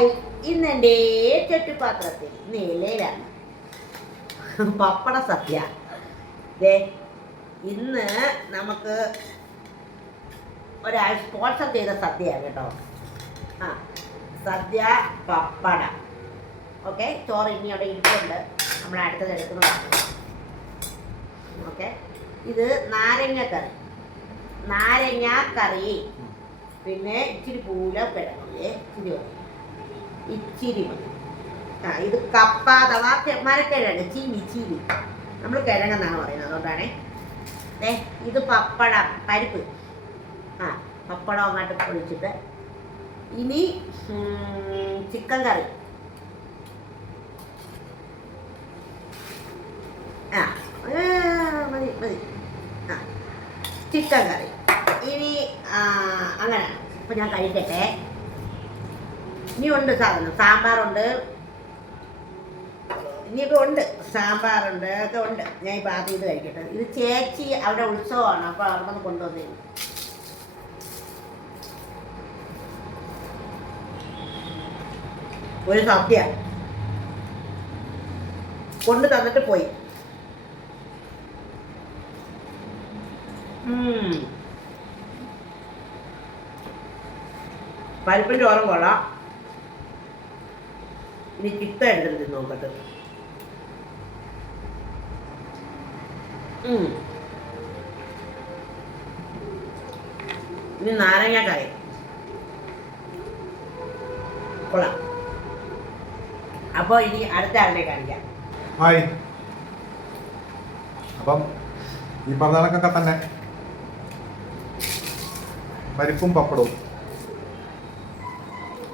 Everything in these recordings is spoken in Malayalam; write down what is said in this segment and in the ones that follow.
ഹായ്, ഇന്നെൻ്റെ ചുറ്റുപാത്രത്തിൽ നീലയിലാണ് പപ്പട സദ്യ. ഇന്ന് നമുക്ക് ഒരാൾ സ്പോൺസർ ചെയ്ത സദ്യയാണ് കേട്ടോ. സദ്യ പപ്പട. ഓക്കെ, ചോറ് ഇനി അവിടെ ഇരിപ്പുണ്ട്, നമ്മൾ അടുത്തത് എടുക്കുന്നതാണ്. ഓക്കെ, ഇത് നാരങ്ങ കറി, പിന്നെ ഇച്ചിരി പൂല കിഴങ്ങില്ലേ, ഇച്ചിരി മതി. ഇത് കപ്പ അഥവാ മരക്കിഴങ്ങ്, ചീനി നമ്മൾ കിഴങ്ങെന്നാണ് പറയുന്നത്, അതുകൊണ്ടാണേ. ഇത് പപ്പടം, പരിപ്പ്. പപ്പടം അങ്ങോട്ട് പൊളിച്ചിട്ട് ഇനി ചിക്കൻ കറി. മതി. ചിക്കൻ കറി ഇനി അങ്ങനെ. ഇപ്പം ഞാൻ കഴിക്കട്ടെ. ഇനി ഉണ്ട് സാധനം, സാമ്പാറുണ്ട്, ഇനിയൊക്കെ ഉണ്ട്, സാമ്പാറുണ്ട്, ഒക്കെ ഉണ്ട്. ഞാൻ ഇപ്പോൾ ആദ്യം ഇത് കഴിക്കട്ടെ. ഇത് ചേച്ചി അവിടെ ഉത്സവമാണ്, അപ്പോൾ അവിടെ നിന്ന് കൊണ്ടുവന്നു. ഒരു സദ്യ കൊണ്ട് തന്നിട്ട് പോയി. പരിപ്പും ചോറും കൊള്ളാം. ഇനി ചിക്കൻ എടുത്തിട്ട് നോക്കട്ടെ. ഇനി നാരങ്ങാക്കറി കൊള്ളാം. അപ്പോൾ ഇനി അടുത്ത ആളിനെ കാണിക്കാം. ഹായ്. അപ്പം ഈ പറഞ്ഞ കണക്കൊക്കെ തന്നെ പരിപ്പും പപ്പടവും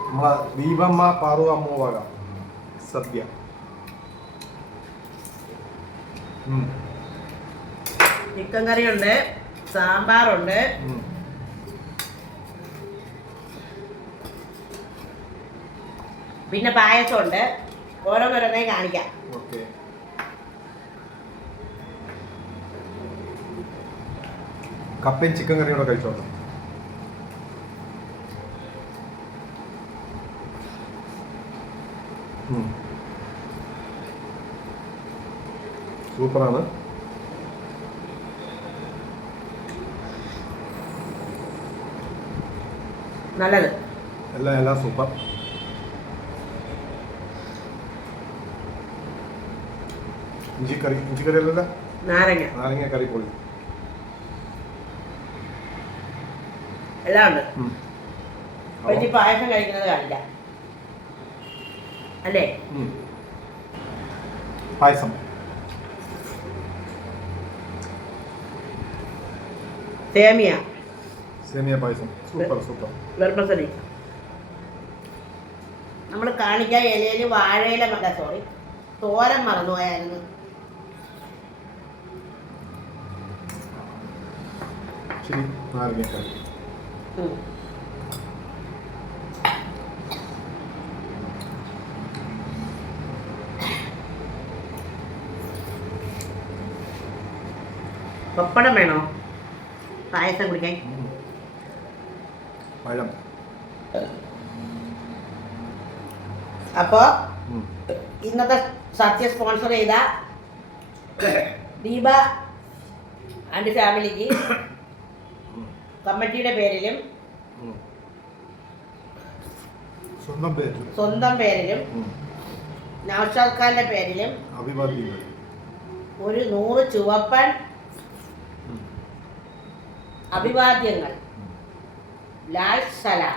നമ്മളെ ദീപമ്മ പാറു അമ്മ വക സദ്യ. ചിക്കൻ കറിയുണ്ട്, സാമ്പാറുണ്ട്, പിന്നെ പായസമുണ്ട്. ഓരോന്നോരോന്നേ കാണിക്കാം. ഓക്കെ, കപ്പയും ചിക്കൻ കറിയും കൂടെ കഴിച്ചോളൂ. സൂപ്പറാണ്. നല്ലത്, എല്ലാം സൂപ്പർ. ഇഞ്ചിക്കറി അല്ലല്ല, നാരങ്ങ കറി പൊളി, എല്ലാം ഉണ്ട്. ഇനി പായസം കഴിക്കുന്നത് കാണില്ല അല്ലേ? പായസം സേമിയ പായസം സൂപ്പർ. ഗർഭസരി നമ്മൾ കാണിക്കാൻ ഇലയിൽ വാഴയില മക്ക, സോറി, തോരൻ മറന്നുപോയായിരുന്നു. ശരി, നാരങ്ങക്കറി. പപ്പടം വേണോ പായസം കുടിക്കാൻ? പഴം. അപ്പോ ഇന്നത്തെ സദ്യ സ്പോൺസർ ചെയ്ത ദീപ ആൻഡ് ഫാമിലിക്ക് കമ്മിറ്റിയുടെ പേരിലും സ്വന്തം പേരിലും നൗഷാദ് ഖാന്റെ പേരിലും ഒരു 100 ചുവപ്പൻ അഭിവാദ്യങ്ങൾ. ലാൽ സലാം.